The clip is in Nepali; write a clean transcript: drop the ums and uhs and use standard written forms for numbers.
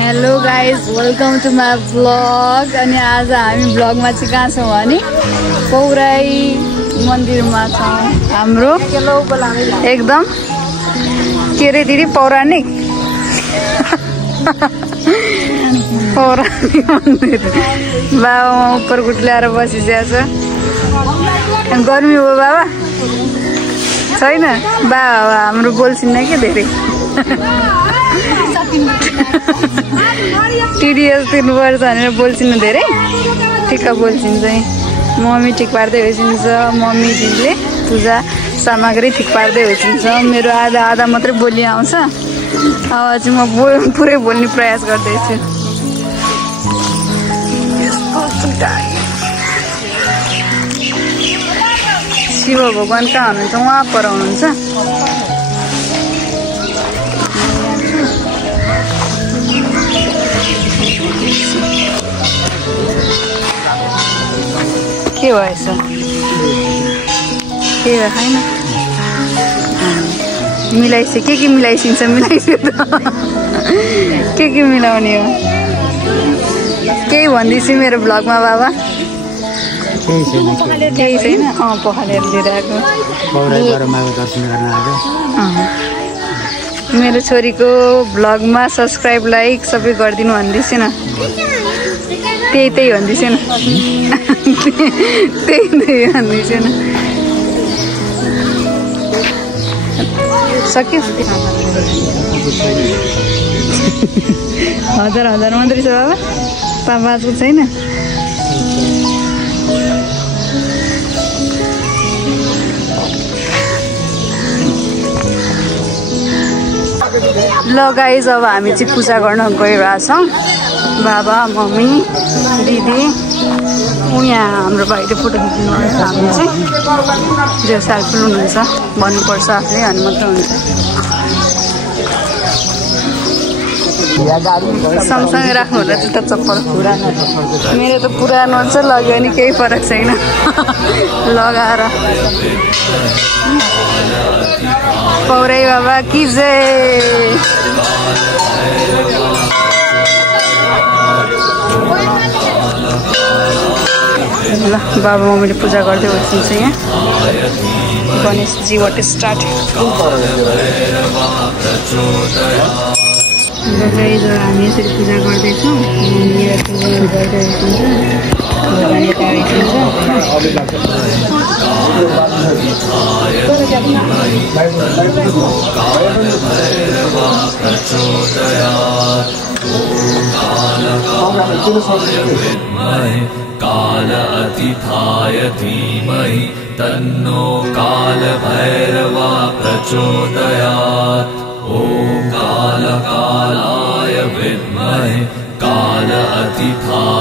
Hello guys, welcome to my blog. अनि आज हामी ब्लगमा चाहिँ कहाँ छौँ भने पौराई मन्दिरमा छौँ। हाम्रो एकदम के अरे दिदी पौराणिक पौराणिक मन्दिर। बाबामा उपर गुट्ल्याएर बसिसकेको छ। गर्मी हो बाबा छैन? बाबा हाम्रो बोल्छिन्न के धेरै टिडिएस तिर्नुपर्छ भनेर बोल्छिन् धेरै। ठिक्क बोल्छिन् चाहिँ मम्मी ठिक पार्दै होइसिन्छ। मम्मी दिदीले पूजा सामग्री ठिक पार्दै होइसिन्छ। मेरो आधा आधा मात्रै बोली आउँछ। अब चाहिँ म पुरै बोल्ने प्रयास गर्दैछु। शिव भगवान कहाँ हुनुहुन्छ? उहाँ पर हुनुहुन्छ। के भएछ? के भयो छैन? मिलाइस के मिलाइसिन्छ? मिलाइसक्यो त के मिलाउने हो? केही भन्दैछु मेरो ब्लगमा बाबा? केही छैन। पखालेर लिएर आएको। मेरो छोरीको ब्लगमा सब्सक्राइब लाइक सबै गरिदिनु भन्दैछु न। त्यही भन्दैछु न। त्यही भन्दैछु न। सक्यो? 1000 मात्रै छ बाबा? बाबाको छैन? ल गाइज, अब हामी चाहिँ पूजा गर्न गइरहेको छौँ। बाबा मम्मी दिदी यहाँ हाम्रो भाइले फोटो खिच्नु भयो। हामी चाहिँ जो सेल्फी हुनुहुन्छ भन्नुपर्छ आफूले अनि मात्र हुन्छ। सँगसँगै राख्नु होला जुत्ता चप्पल। मेरो त पुरानो छ, लग्यो भने केही फरक छैन लगाएर। पौराई बाबा कि जय। ल बाबा मम्मीले पूजा गर्दै बसिन्छ। यहाँ गणेशजी वाट स्टार्ट। हामी यसरी पूजा गर्दैछौँ। गर्दै काल अतिथाय धीमहि तन्नो काल भैरवा प्रचोदयात्। ॐ काल कालाय विद्महे काल अतिथाय